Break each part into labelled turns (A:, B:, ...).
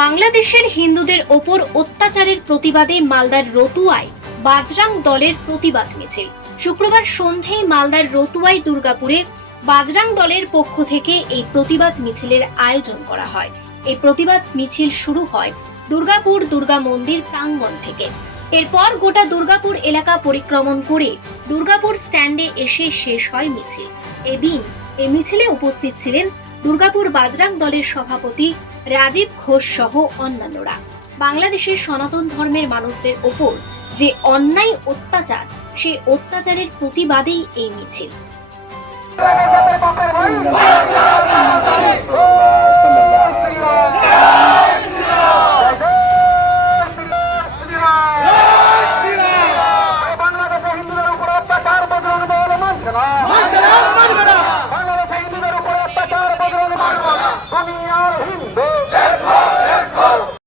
A: বাংলাদেশের হিন্দুদের ওপর অত্যাচারের প্রতিবাদে মালদার রতুয়ায় বাজরাং দলের প্রতিবাদ মিছিল। শুক্রবার সন্ধ্যেয় মালদার রতুয়াই দুর্গাপুরে বাজরাং দলের পক্ষ থেকে এই প্রতিবাদ মিছিলের আয়োজন করা হয়। এই প্রতিবাদ মিছিল শুরু হয় দুর্গাপুর দুর্গা মন্দির প্রাঙ্গণ থেকে। এরপর গোটা দুর্গাপুর এলাকা পরিক্রমণ করে দুর্গাপুর স্ট্যান্ডে এসে শেষ হয় মিছিল। এদিন এই মিছিলে উপস্থিত ছিলেন দুর্গাপুর বাজরাং দলের সভাপতি রাজীব ঘোষ সহ অন্যান্যরা। বাংলাদেশের সনাতন ধর্মের মানুষদের ওপর যে অন্যায় অত্যাচার, সেই অত্যাচারের প্রতিবাদেই এই মিছিল
B: বাংলাদেশে হিন্দুদের উপর অত্যাচার বজরং দল মানছে না বাংলাদেশে হিন্দুদের উপর অত্যাচার বজরং দল দুনিয়ার হিন্দু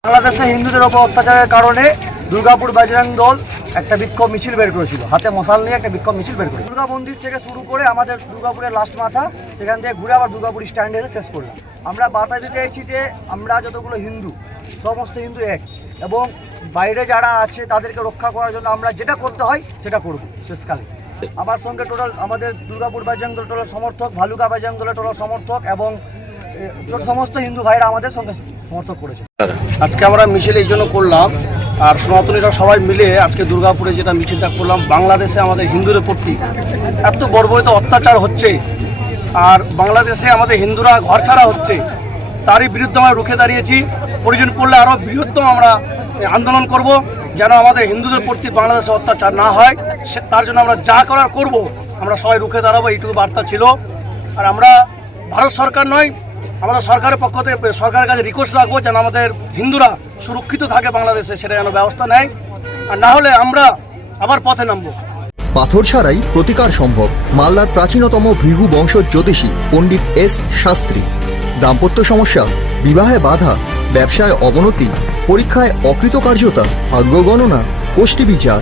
C: বাংলাদেশে হিন্দুদের ওপর অত্যাচারের কারণে দুর্গাপুর বাজরাং দল একটা বিক্ষোভ মিছিল বের করেছিল। হাতে মশাল নিয়ে একটা বিক্ষোভ মিছিল বের করেছিল। দুর্গা মন্দির থেকে শুরু করে আমাদের দুর্গাপুরের লাস্ট মাথা, সেখান থেকে ঘুরে আবার দুর্গাপুর স্ট্যান্ডে এসে শেষ করলাম। আমরা বার্তা দিতে চাইছি যে আমরা যতগুলো হিন্দু, সমস্ত হিন্দু এক এবং বাইরে যারা আছে তাদেরকে রক্ষা করার জন্য আমরা যেটা করতে হয় সেটা করব শেষকালে। আমার সঙ্গে টোটাল আমাদের দুর্গাপুর বাজরাং দল টোটাল সমর্থক, ভালুকা বাজরাং দলের টোটাল সমর্থক এবং সমস্ত হিন্দু ভাইরা আমাদের সঙ্গে সমর্থক করেছে।
D: আজকে আমরা মিছিল এই জন্য করলাম, আর সনাতনীরা সবাই মিলে আজকে দুর্গাপুরে যেটা মিছিলটা করলাম, বাংলাদেশে আমাদের হিন্দুদের প্রতি এত বর্বরিত অত্যাচার হচ্ছে, আর বাংলাদেশে আমাদের হিন্দুরা ঘর ছাড়া হচ্ছে, তারই বিরুদ্ধে আমরা রুখে দাঁড়িয়েছি, প্রয়োজন পড়লে আরও বৃহত্তম আমরা আন্দোলন করব, যেন আমাদের হিন্দুদের প্রতি বাংলাদেশে অত্যাচার না হয়, সে তার জন্য আমরা যা করার করব, আমরা সবাই রুখে দাঁড়াবো, এইটুকু বার্তা ছিল, আর আমরা ভারত সরকার নয় আমাদের সরকারের পক্ষ থেকে, সরকারের কাছে রিকোয়েস্ট রাখব যেন আমাদের হিন্দুরা সুরক্ষিত থাকে বাংলাদেশে, সেটা যেন ব্যবস্থা নেয়। আর না হলে আমরা আবার পথে নামবো।
E: পাথর ছাড়াই প্রতিকার সম্ভব মালদার প্রাচীনতম ভৃহু বংশ জ্যোতিষী পণ্ডিত এস শাস্ত্রী। দাম্পত্য সমস্যা, বিবাহে বাধা, ব্যবসায় অবনতি, পরীক্ষায় অকৃতকার্যতা, ভাগ্য গণনা গোষ্ঠী বিচার।